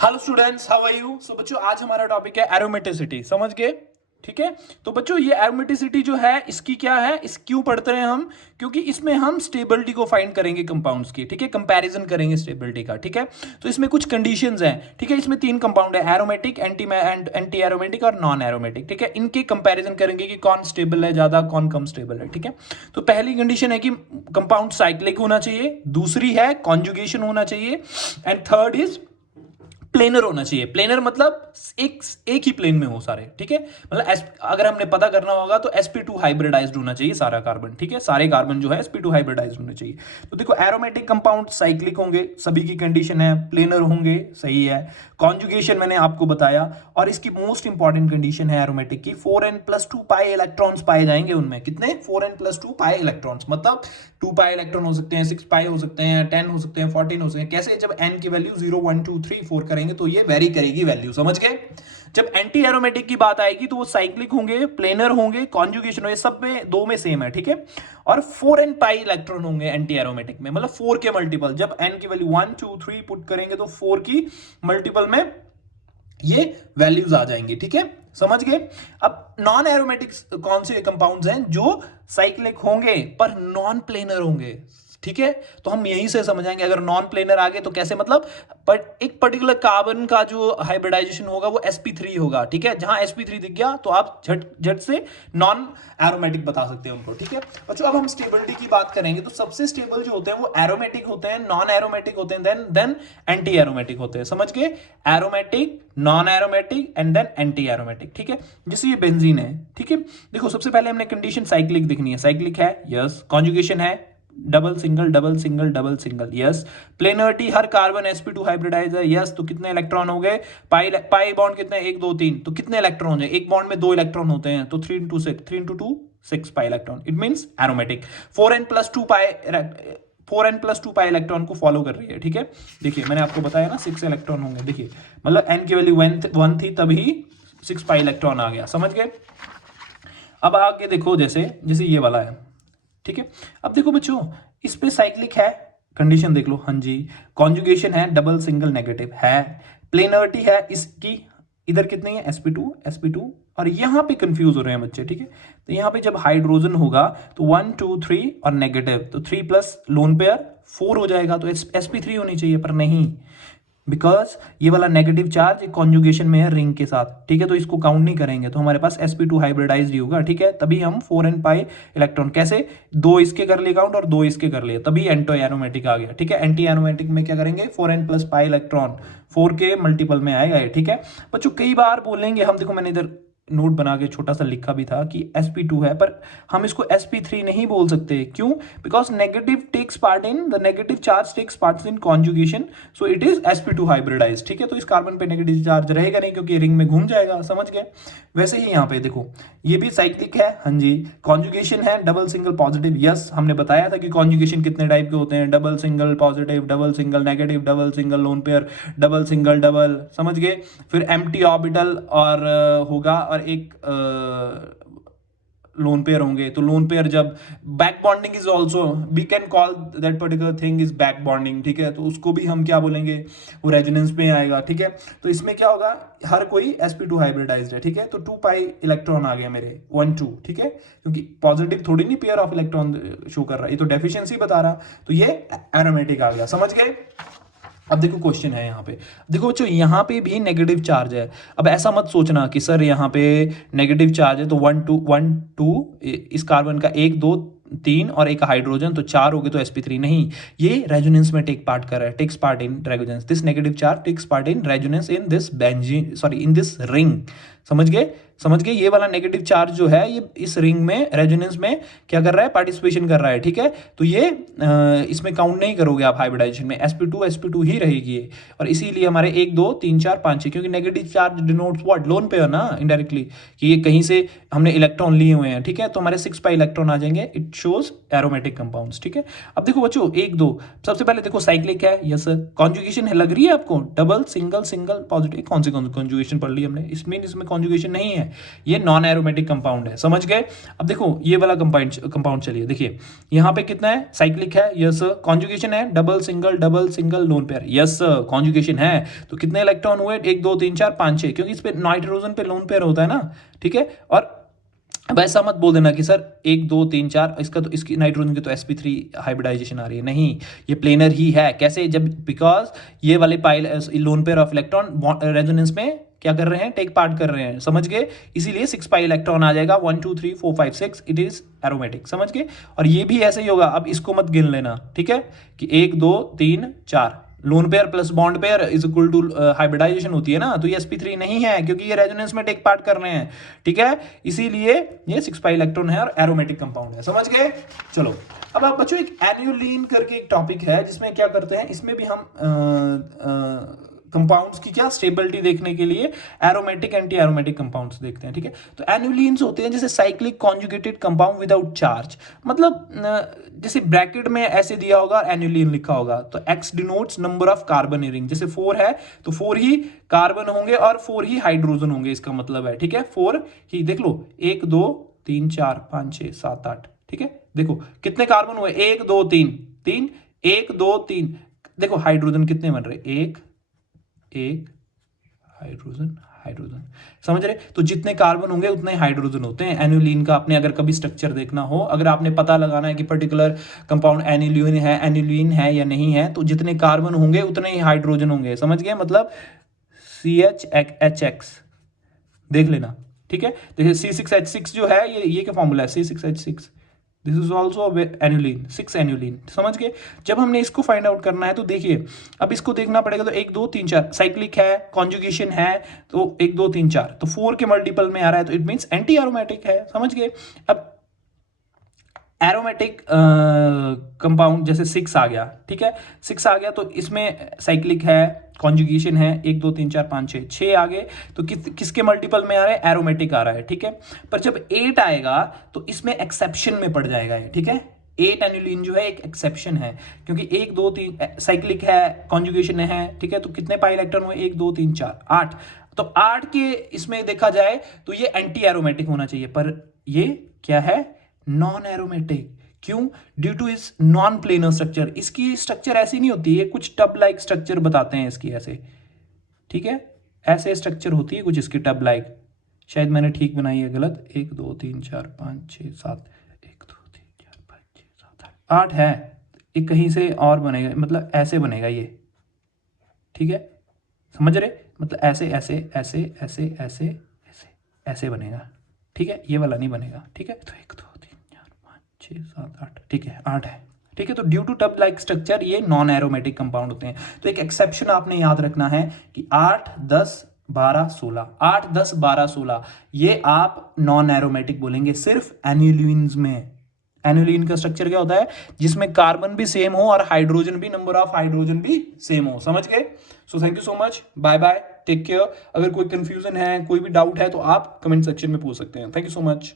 Hello students, how are you. So बच्चों, आज हमारा टॉपिक है एरोमेटिसिटी। समझ गए? ठीक है। तो बच्चों, ये एरोमेटिसिटी जो है इसकी क्या है, इस क्यों पढ़ते हैं हम? क्योंकि इसमें हम स्टेबिलिटी को फाइंड करेंगे कंपाउंड्स की। ठीक है, कंपैरिजन करेंगे स्टेबिलिटी का। ठीक है, तो इसमें कुछ कंडीशंस हैं। ठीक है, इसमें 3 कंपाउंड है, एरोमेटिक, एंटी एरोमेटिक और नॉन एरोमेटिक। ठीक है, इनके कंपैरिजन करेंगे कि कौन स्टेबल है ज्यादा, कौन कम स्टेबल है। ठीक है, तो पहली कंडीशन है कि कंपाउंड साइक्लिक होना चाहिए, दूसरी है कॉन्जुगेशन होना चाहिए, एंड थर्ड इज प्लेनर होना चाहिए। प्लेनर मतलब एक ही प्लेन में हो सारे। ठीक है, मतलब अगर हमने पता करना होगा तो sp2 हाइब्रिडाइज्ड होना चाहिए सारा कार्बन। ठीक है, सारे कार्बन जो है sp2 हाइब्रिडाइज्ड होने चाहिए। तो देखो, एरोमेटिक कंपाउंड साइक्लिक होंगे, सभी की कंडीशन है। प्लेनर होंगे, सही है। कॉन्जुगेशन मैंने आपको बताया, और इसकी मोस्ट इंपॉर्टेंट कंडीशन है एरोमेटिक की, 4n+2 पाई इलेक्ट्रॉन्स पाए जाएंगे उनमें। कितने? 4n+2 पाई इलेक्ट्रॉन्स, मतलब 2 पाई इलेक्ट्रॉन हो सकते हैं, 6 पाई हो सकते हैं, 10 हो सकते हैं, 14 हो सकते हैं। कैसे? जब n की वैल्यू 0 1 2 3 4 करेंगे तो ये वेरी करेगी वैल्यू। समझ गए? जब एंटी एरोमेटिक की बात आएगी तो वो साइक्लिक होंगे, प्लेनर होंगे, कॉन्जुगेशन होंगे, सब में दो में सेम है। ठीक है, और 4n पाई इलेक्ट्रॉन होंगे एंटी एरोमेटिक में, मतलब 4 के मल्टीपल। जब n की वैल्यू 1 2 3 पुट करेंगे तो 4 की मल्टीपल में ये वैल्यूज आ जाएंगी। ठीक है, समझ गए? अब नॉन एरोमेटिक कौन से कंपाउंड्स हैं जो साइक्लिक होंगे पर नॉन प्लेनर होंगे? ठीक है, तो हम यहीं से समझाएंगे। अगर नॉन प्लेनर आ गए तो कैसे, मतलब एक पर्टिकुलर कार्बन का जो हाइब्रिडाइजेशन होगा वो sp3 होगा। ठीक है, जहां sp3 दिख गया तो आप झट झट से नॉन एरोमेटिक बता सकते हैं उनको। ठीक है बच्चों, अब हम स्टेबिलिटी की बात करेंगे तो सबसे स्टेबल जो होते हैं वो एरोमेटिक होते हैं, नॉन एरोमेटिक होते हैं, देन एंटी एरोमेटिक होते हैं। समझ गए? Aromatic, non aromatic and then anti aromatic. ठीक है, जैसे ये बेंजीन है। ठीक है, देखो सबसे पहले हमने कंडीशन साइक्लिक दिखनी है। साइक्लिक है, यस। कॉन्जुगेशन है, double single double single double single, yes. Planarity, हर कार्बन sp2 हाइब्रिडाइज है, यस। तो कितने इलेक्ट्रॉन हो गए? पाई बॉन्ड कितने? 1 2 3। तो कितने इलेक्ट्रॉन है? एक बॉन्ड में 2 इलेक्ट्रॉन होते हैं, तो 3 into 6, 3 into 2 6 pi electron. It means aromatic. 4n+2 pi 4n+2 pi electron को फॉलो कर रही है। ठीक है, देखिए मैंने आपको बताया ना 6 इलेक्ट्रॉन होंगे। देखिए, मतलब n की वैल्यू 1 थी तभी 6 पाई इलेक्ट्रॉन आ गया। समझ गए? अब आगे देखो, जैसे जैसे ये वाला है। ठीक है, अब देखो बच्चों, इस पे साइक्लिक है, कंडीशन देख लो। हाँ जी। कॉन्जुगेशन है, डबल सिंगल नेगेटिव है। प्लेनरिटी है इसकी, इधर कितनी है? sp2 और यहां पे कंफ्यूज हो रहे हैं बच्चे। ठीक है, तो यहां पे जब हाइड्रोजन होगा तो 1 2 3 और नेगेटिव, तो 3 प्लस लोन पेयर 4 हो जाएगा, तो sp3 होनी चाहिए, पर नहीं, बिकॉज ये वाला नेगेटिव चार्ज कॉन्जुगेशन में है रिंग के साथ। ठीक है, तो इसको काउंट नहीं करेंगे, तो हमारे पास sp2 हाइब्रिडाइज्ड ही होगा। ठीक है, तभी हम 4n पाई इलेक्ट्रॉन, कैसे? 2 इसके कर लिए काउंट और 2 इसके कर लिए, तभी एंटी एरोमेटिक आ गया। ठीक है, एंटी एरोमेटिक में क्या करेंगे? 4n+ पाई इलेक्ट्रॉन 4 के मल्टीपल में आएगा। ठीक है बच्चों, कई बार बोलेंगे हम, देखो मैंने इधर नोट बना के छोटा सा लिखा भी था कि sp2 है, पर हम इसको sp3 नहीं बोल सकते। क्यों? Because negative takes part in the negative charge takes part in conjugation, so it is sp2 hybridize. ठीक है, तो इस कार्बन पे नेगेटिव चार्ज रहेगा नहीं, क्योंकि रिंग में घूम जाएगा। समझ गए? वैसे ही यहाँ पे देखो, ये भी साइक्लिक है। हाँ जी। कॉन्जुगेशन है, डबल सिंगल पॉजिटिव, यस। हमने बताया था कि कॉन्जुगेशन कितने टाइप के होते हैं, double single positive, double single negative, double single lone pair, double single double. समझ गए? फिर एम्प्टी ऑर्बिटल और होगा, और एक लोन पेयर होंगे। तो लोन पेयर जब back bonding is also, we can call that particular thing is back bonding. ठीक है, तो उसको भी हम क्या बोलेंगे? वो रेजोनेंस में आएगा। ठीक है, तो इसमें क्या होगा? हर कोई sp2 हाइब्रिडाइज्ड है। ठीक है, तो 2 पाई इलेक्ट्रॉन आ गया मेरे 1 2। ठीक है, क्योंकि पॉजिटिव थोड़ी नहीं पेयर ऑफ इलेक्ट्रॉन शो कर रहा है, ये तो डेफिशिएंसी बता रहा, तो ये एरोमेटिक आ गया। समझ गए? अब देखो क्वेश्चन है यहाँ पे, देखो बच्चों यहाँ पे भी नेगेटिव चार्ज है। अब ऐसा मत सोचना कि सर यहाँ पे नेगेटिव चार्ज है तो 1 2 इस कार्बन का 1 2 3 और एक हाइड्रोजन, तो 4 हो गए, तो sp3 नहीं। ये रेजोनेंस में टेक पार्ट कर रहा है, takes part in resonance, this negative charge takes part in resonance in this benzene, sorry in this ring. समझ गए? समझ गए? ये वाला नेगेटिव चार्ज जो है ये इस रिंग में रेजोनेंस में क्या कर रहा है? पार्टिसिपेशन कर रहा है। ठीक है, तो ये इसमें काउंट नहीं करोगे आप हाइब्रिडाइजेशन में, sp2 ही रहेगी ये। और इसीलिए हमारे 1 2 3 4 5 6, क्योंकि negative charge denotes what? Lone pair ना, इनडायरेक्टली, कि ये कहीं से हमने इलेक्ट्रॉन लिए हुए हैं। ठीक है, तो हमारे 6 पाई इलेक्ट्रॉन आ जाएंगे। इट शोज एरोमेटिक कंपाउंड्स, ठीक है। अब देखो बच्चों 1 2 सबसे पहले देखो साइक्लिक है, यस सर। कॉन्जुगेशन है, लग रही है आपको, डबल सिंगल सिंगल पॉजिटिव, कौन सी कॉन्जुगेशन पढ़ ली हमने, इसमें कॉन्जुगेशन नहीं है, ये नॉन एरोमेटिक कंपाउंड है, समझ गए। अब देखो ये वाला कंपाउंड चलिए देखिए यहाँ पे कितना है, साइक्लिक है, यस। कॉन्जुगेशन है, double single lone pair, yes conjugation है। तो कितने इलेक्ट्रॉन हुए, 1 2 3 4 5 6, क्योंकि इस पे नाइट्रोजन पे लोन पेयर होता है ना, ठीक है। और अब ऐसा मत बोल देना कि सर 1 2 3 4 इसका तो, इसकी नाइट्रोजन की तो sp3 हाइब्रिडाइजेशन आ रही है, नहीं, ये प्लेनर ही है। कैसे, जब बिकॉज ये वाले pile lone pair of electron resonance में क्या कर रहे हैं, टेक पार्ट कर रहे हैं, समझ गए। इसीलिए 6 पाई इलेक्ट्रॉन आ जाएगा, 1 2 3 4 5 6, इट इज एरोमेटिक, समझ गए। और ये भी ऐसे ही होगा, अब इसको मत गिन लेना, ठीक है, कि 1 2 3 4 lone pair plus bond pair is equal to hybridization होती है ना, तो ये sp3 नहीं है क्योंकि ये रेजोनेंस में टेक पार्ट कर रहे हैं, ठीक है। इसीलिए ये 6 पाई इलेक्ट्रॉन है और एरोमेटिक कंपाउंड है, समझ गए। चलो अब आप बच्चों एक एन्युलीन करके एक टॉपिक है जिसमें क्या करते हैं, इसमें भी हम कंपाउंड्स की क्या स्टेबिलिटी देखने के लिए एरोमेटिक एंटी एरोमेटिक कंपाउंड्स देखते हैं, ठीक है। तो एन्युलीन्स होते हैं जैसे cyclic conjugated compound without charge, मतलब जैसे ब्रैकेट में ऐसे दिया होगा एन्युलीन लिखा होगा, तो x denotes number of carbon ring, जैसे 4 है तो 4 ही कार्बन होंगे और 4 ही हाइड्रोजन होंगे, इसका मतलब है, ठीक है। 4 ही देख लो, 1 2 3 4 5 6 7 8, ठीक है। देखो कितने कार्बन हुए, 1 2 3 3 1 2 3, देखो हाइड्रोजन कितने बन रहे, एक हाइड्रोजन हाइड्रोजन, समझ रहे। तो जितने कार्बन होंगे उतने हाइड्रोजन होते हैं। एन्युलीन का आपने अगर कभी स्ट्रक्चर देखना हो, अगर आपने पता लगाना है कि पर्टिकुलर कंपाउंड एन्युलीन है या नहीं है, तो जितने कार्बन होंगे उतने ही हाइड्रोजन होंगे, समझ गए। मतलब CHHX देख लेना, ठीक है। देखिए C6H6 जो है ये क्या फॉर्मूला है, C6H6, दिस इज ऑल्सो एन्युलीन, 6 एन्युलीन, समझ गए। जब हमने इसको फाइंड आउट करना है तो देखिए अब इसको देखना पड़ेगा, तो 1 2 3 4 साइक्लिक है, कॉन्जुगेशन है, तो 1 2 3 4 तो 4 के मल्टीपल में आ रहा है, तो इट मींस एंटी एरोमेटिक है, समझ गए। अब एरोमेटिक कंपाउंड जैसे 6 आ गया, ठीक है, 6 आ गया तो इसमें साइक्लिक है, कॉन्जुगेशन है, 1 2 3 4 5 6 आ गए, तो किसके मल्टीपल में आ रहा है, एरोमेटिक आ रहा है, ठीक है। पर जब 8 आएगा तो इसमें एक्सेप्शन में पड़ जाएगा, ठीक है। 8 एन्युलीन जो है एक एक्सेप्शन है, क्योंकि 1 2 3 साइक्लिक है, कॉन्जुगेशन है, ठीक है। तो कितने पाई इलेक्ट्रॉन हुए, 1 2 3 4 8, तो 8 के इसमें देखा जाए तो ये एंटी एरोमेटिक होना चाहिए, पर ये क्या है, नॉन एरोमेटिक। क्यों, ड्यू टू इस नॉन प्लेनर स्ट्रक्चर, इसकी स्ट्रक्चर ऐसी नहीं होती है, कुछ टब लाइक स्ट्रक्चर बताते हैं इसकी ऐसे, ठीक है, ऐसे स्ट्रक्चर होती है कुछ इसकी टब लाइक, शायद मैंने ठीक बनाई है गलत, 1 2 3 4 5 6 7 1 2 3 4 5 6 7 8 है, एक कहीं से और बनेगा, मतलब ऐसे बनेगा ये, ठीक है, समझ रहे, मतलब ऐसे ऐसे ऐसे ऐसे ऐसे ऐसे ऐसे बनेगा, ठीक है, ये वाला नहीं बनेगा, ठीक है। तो 1 2 3 4 5 6 7 8, ठीक है, 8 है, ठीक है। तो due to tub like structure ये नॉन एरोमेटिक कंपाउंड होते हैं। तो एक एक्सेप्शन आपने याद रखना है कि 8 10 12 16, 8 10 12 16 ये आप नॉन एरोमेटिक बोलेंगे सिर्फ एन्युलीन्स में। एन्युलीन का स्ट्रक्चर क्या होता है, जिसमें कार्बन भी सेम हो और हाइड्रोजन भी, नंबर ऑफ हाइड्रोजन भी सेम हो, समझ गए। So thank you so much, bye bye, take care. अगर कोई कंफ्यूजन है, कोई भी डाउट है तो आप कमेंट सेक्शन में पूछ सकते हैं। Thank you so much.